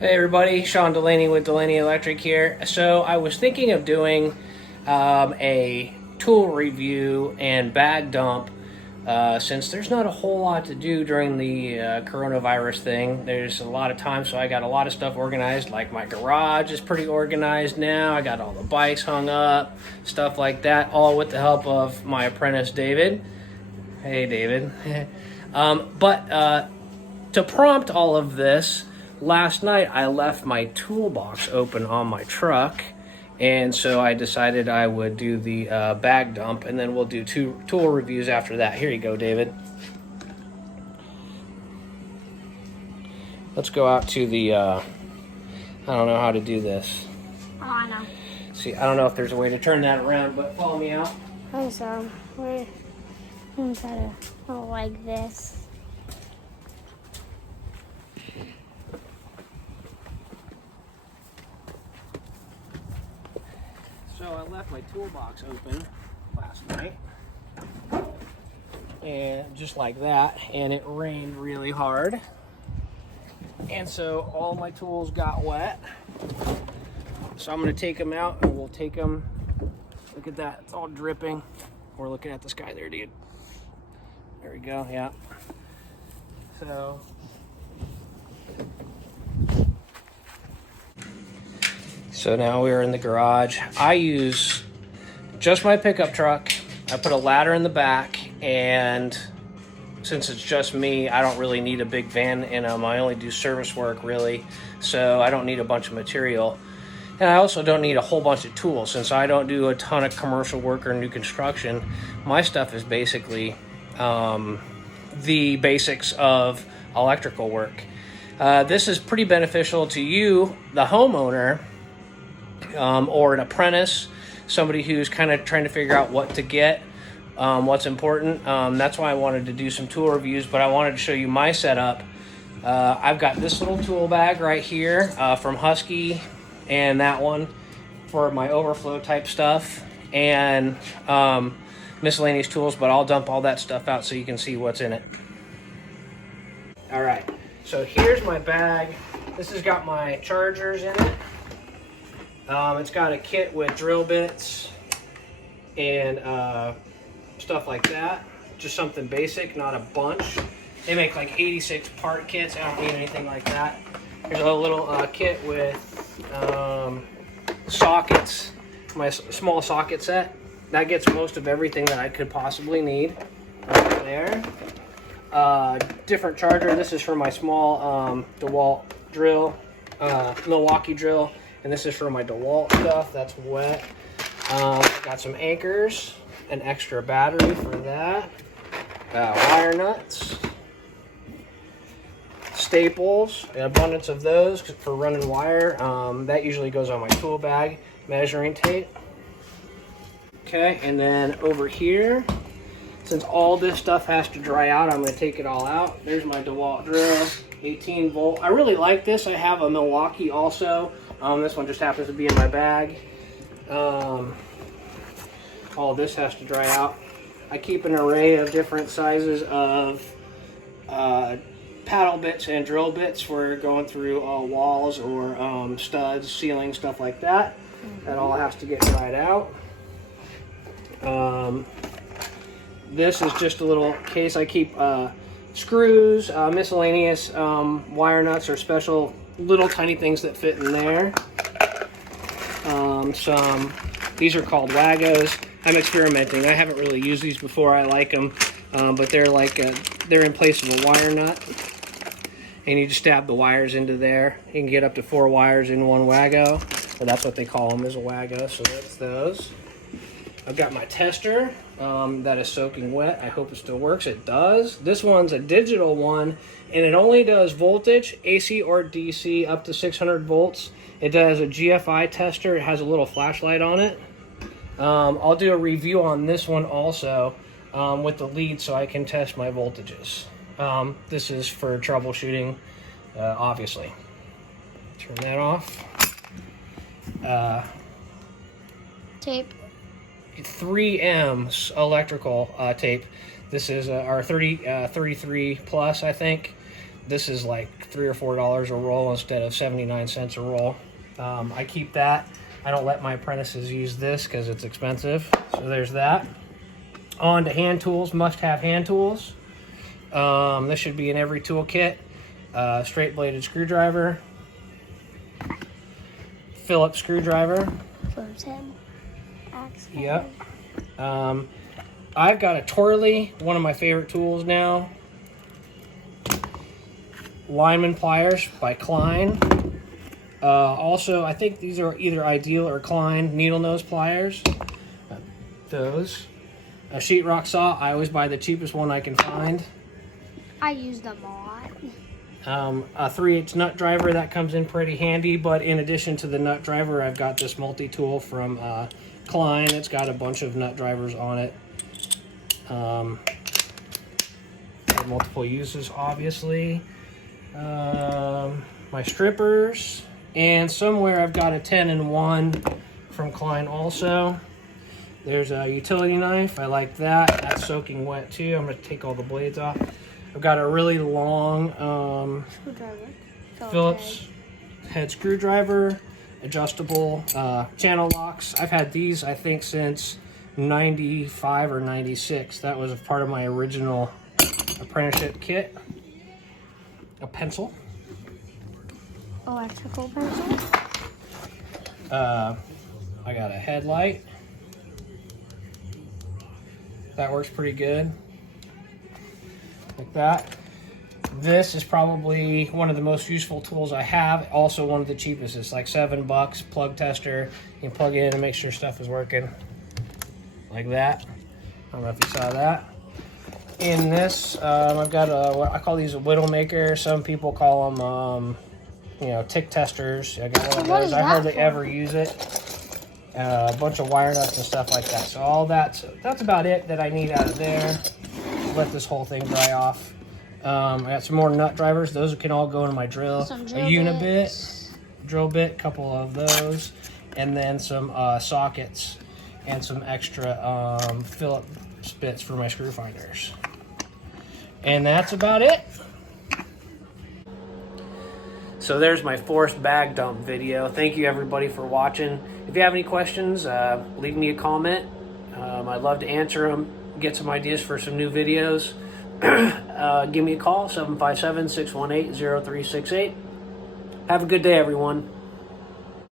Hey everybody, Sean Delaney with Delaney Electric here. So I was thinking of doing a tool review and bag dump since there's not a whole lot to do during the coronavirus thing. There's a lot of time, so I got a lot of stuff organized. Like my garage is pretty organized now. I got all the bikes hung up, stuff like that, all with the help of my apprentice David. Hey David. But to prompt all of this, last night I left my toolbox open on my truck, and so I decided I would do the bag dump, and then we'll do two tool reviews after that. Here you go, David. Let's go out to the, I don't know how to do this. Oh, I know. See, I don't know if there's a way to turn that around, but follow me out. Oh, so we're gonna try to go like this. So I left my toolbox open last night, and just like that, and it rained really hard, and so all my tools got wet. So I'm going to take them out, and we'll take them. Look at that, it's all dripping. We're looking at the sky there, dude. There we go. Yeah. So now we're in the garage. I use just my pickup truck. I put a ladder in the back, and since it's just me, I don't really need a big van in them. I only do service work, really, so I don't need a bunch of material. And I also don't need a whole bunch of tools, since I don't do a ton of commercial work or new construction. My stuff is basically the basics of electrical work. This is pretty beneficial to you, the homeowner, or an apprentice, somebody who's kind of trying to figure out what to get, what's important. That's why I wanted to do some tool reviews, but I wanted to show you my setup. I've got this little tool bag right here from Husky, and that one for my overflow type stuff, and miscellaneous tools, but I'll dump all that stuff out so you can see what's in it. All right, so here's my bag. This has got my chargers in it. It's got a kit with drill bits and stuff like that. Just something basic, not a bunch. They make like 86 part kits. I don't need anything like that. Here's a little kit with sockets, my small socket set. That gets most of everything that I could possibly need right there. Different charger. This is for my small DeWalt drill, Milwaukee drill. And this is for my DeWalt stuff that's wet. Got some anchors, an extra battery for that, wire nuts, staples, an abundance of those for running wire. That usually goes on my tool bag, measuring tape. Okay, and then over here, since all this stuff has to dry out, I'm going to take it all out. There's my DeWalt drill, 18 volt. I really like this. I have a Milwaukee also. This one just happens to be in my bag. All this has to dry out. I keep an array of different sizes of paddle bits and drill bits for going through walls or studs, ceilings, stuff like that. That all has to get dried out. This is just a little case. I keep screws, miscellaneous wire nuts, or special little tiny things that fit in there. These are called Wagos. I'm experimenting. I haven't really used these before. I like them, but they're like they're in place of a wire nut, and you just stab the wires into there. You can get up to 4 wires in one Wago, or that's what they call them, is a Wago. So that's those. I've got my tester that is soaking wet. I hope it still works. It does. This one's a digital one, and it only does voltage, AC or DC, up to 600 volts. It does a GFI tester. It has a little flashlight on it. I'll do a review on this one also with the lead so I can test my voltages. This is for troubleshooting, obviously. Turn that off. Tape. 3M's electrical tape. This is our 33 plus, I think. This is like $3 or $4 a roll instead of 79 cents a roll. I keep that. I don't let my apprentices use this because it's expensive. So there's that. On to hand tools, must have hand tools. This should be in every tool kit. Straight bladed screwdriver. Phillips screwdriver. Phillips head. Axe head. Yep. I've got a Torley, one of my favorite tools now. Lineman pliers by Klein. Also, I think these are either Ideal or Klein needle nose pliers. Those. A sheetrock saw. I always buy the cheapest one I can find. I use them a lot. A 3/8 nut driver, that comes in pretty handy, but in addition to the nut driver, I've got this multi-tool from Klein. It's got a bunch of nut drivers on it. Multiple uses, obviously. My strippers, and somewhere I've got a 10-in-1 from Klein also. There's a utility knife. I like that. That's soaking wet too. I'm going to take all the blades off. I've got a really long Screwdriver. Phillips head screwdriver, adjustable channel locks. I've had these, I think, since 95 or 96. That was a part of my original apprenticeship kit. A pencil. Electrical pencil. I got a headlight. That works pretty good. Like that. This is probably one of the most useful tools I have. Also one of the cheapest. It's like $7. Plug tester. You can plug it in and make sure stuff is working. Like that. I don't know if you saw that. In this, I've got what I call these a whittle maker. Some people call them, you know, tick testers. I got one of those. I hardly ever use it. A bunch of wire nuts and stuff like that. So all that's about it that I need out of there. Let this whole thing dry off. I got some more nut drivers. Those can all go in my drill. A unibit, drill bit, a couple of those, and then some sockets and some extra Phillips bits for my screw finders. And that's about it. So there's my forced bag dump video. Thank you everybody for watching. If you have any questions, leave me a comment. I'd love to answer them, get some ideas for some new videos. Give me a call, 757-618-0368. Have a good day, everyone.